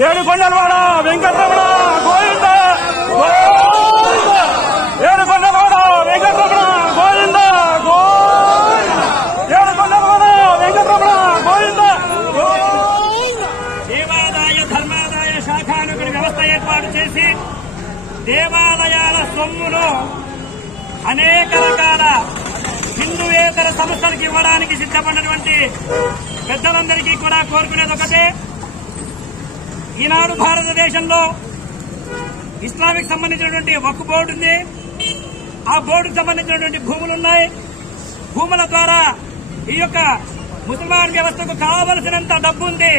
ఏడుకొండలవాడ వెంకటరమణ గోవింద గోవింద ఏడుకొండలవాడ వెంకటరమణ గోవింద గోవింద ఏడుకొండలవాడ వెంకటరమణ గోవింద గోవింద. దేవాదాయ ధర్మాదాయ శాఖానుకుడి వ్యవస్థ ఏర్పాటు చేసి దేవాలయాల సొమ్మును అనేక రకాల హిందూయేతర సంస్థలకు ఇవ్వడానికి సిద్దపడినటువంటి పెద్దలందరికీ కూడా కోరుకునేది ఒకటే, ఈనాడు భారతదేశంలో ఇస్లామిక్ సంబంధించినటువంటి వక్ఫ్ బోర్డు ఉంది. ఆ బోర్డుకు సంబంధించినటువంటి భూములున్నాయి. భూముల ద్వారా ఈ యొక్క ముస్లిమాన్ వ్యవస్థకు కావలసినంత డబ్బు ఉంది.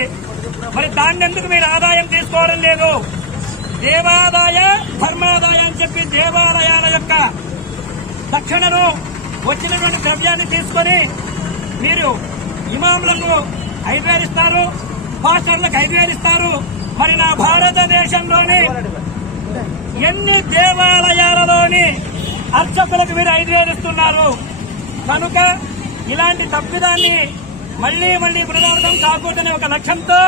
మరి దాన్ని ఎందుకు మీరు ఆదాయం తీసుకోవడం లేదు? దేవాదాయ ధర్మాదాయ అని చెప్పి దేవాలయాల యొక్క దక్షిణను వచ్చినటువంటి ద్రవ్యాన్ని తీసుకుని మీరు ఇమాంలకు 5,000 ఇస్తారు, పాస్టర్లకు 5,000 ఇస్తారు. మరి నా భారతదేశంలోని ఎన్ని దేవాలయాలలోని అర్చకులకు మీరు 5,000 ఇస్తున్నారు? కనుక ఇలాంటి తప్పిదాన్ని మళ్లీ పునరావృతం కాకూడదనే ఒక లక్ష్యంతో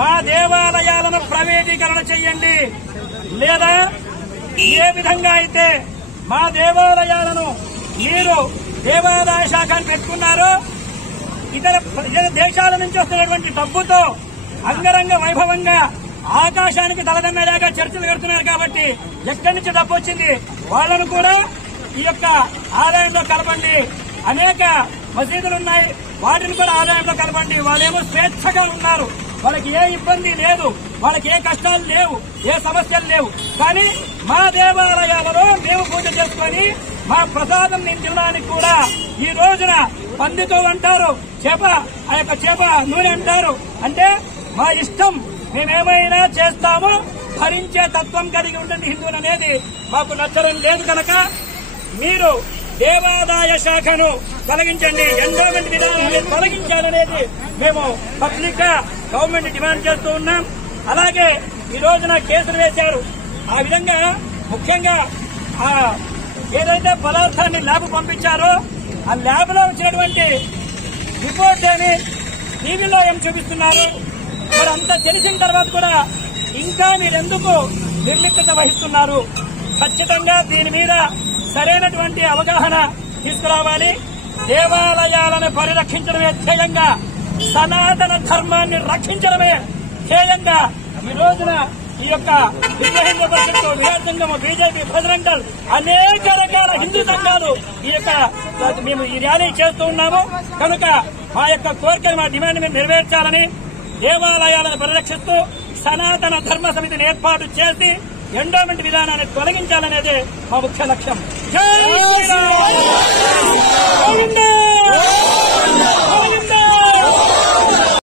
మా దేవాలయాలను ప్రైవేటీకరణ చేయండి. లేదా ఏ విధంగా అయితే మా దేవాలయాలను మీరు దేవాదాయ శాఖను పెట్టుకున్నారో ఇతర దేశాల నుంచి వస్తున్నటువంటి డబ్బుతో అంగరంగ వైభవంగా ఆకాశానికి తలదమ్మేలాగా చర్చలు పెడుతున్నారు. కాబట్టి ఎక్కడి నుంచి డబ్బు వచ్చింది వాళ్ళను కూడా ఈ యొక్క ఆదాయంలో కలపండి. అనేక మసీదులున్నాయి, వాటిని కూడా ఆదాయంలో కలపండి. వాళ్ళేమో స్వేచ్ఛగా ఉన్నారు, వాళ్ళకి ఏ ఇబ్బంది లేదు, వాళ్ళకి ఏ కష్టాలు లేవు, ఏ సమస్యలు లేవు. కానీ మా దేవాలయాలలో మేము పూజ చేసుకుని మా ప్రసాదం నేను తినడానికి కూడా ఈ రోజున పందితో అంటారు, ఆ యొక్క చేప నూనె అంటారు. అంటే మా ఇష్టం, మేమేమైనా చేస్తామో భరించే తత్వం కలిగి ఉంటుంది హిందువులు అనేది మాకు నచ్చడం లేదు. కనుక మీరు దేవాదాయ శాఖను తొలగించండి, ఎండోమెంట్ విధానాన్ని తొలగించాలనేది మేము పబ్లిక్ గా గవర్నమెంట్ డిమాండ్ చేస్తూ ఉన్నాం. అలాగే ఈ రోజున కేసులు వేశారు. ఆ విధంగా ముఖ్యంగా ఏదైతే పదార్థాన్ని ల్యాబ్ పంపించారో ఆ ల్యాబ్ లో వచ్చినటువంటి రిపోర్ట్ ఏమి టీవీలో ఏం చూపిస్తున్నారు? మరి అంతా తెలిసిన తర్వాత కూడా ఇంకా మీరెందుకు నిర్లిప్తత వహిస్తున్నారు? ఖచ్చితంగా దీని మీద సరైనటువంటి అవగాహన తీసుకురావాలి. దేవాలయాలను పరిరక్షించడమే ధ్యేయంగా, సనాతన ధర్మాన్ని రక్షించడమే ధ్యేయంగా ఈ రోజున ఈ యొక్క విశ్వ హిందూ పరిషత్తు, విహార సంఘము, బీజేపీ, బజరంగల్ అనేక రకాల హిందూ సంఘాలు ఈ యొక్క మేము ఈ ర్యాలీ చేస్తూ ఉన్నాము. కనుక మా యొక్క కోరికలు, మా డిమాండ్ మేము నెరవేర్చాలని, దేవాలయాలను పరిరక్షిస్తూ సనాతన ధర్మ సమితిని ఏర్పాటు చేసి ఎండోమెంట్ విధానాన్ని తొలగించాలనేదే మా ముఖ్య లక్ష్యం. జై శ్రీరామ్.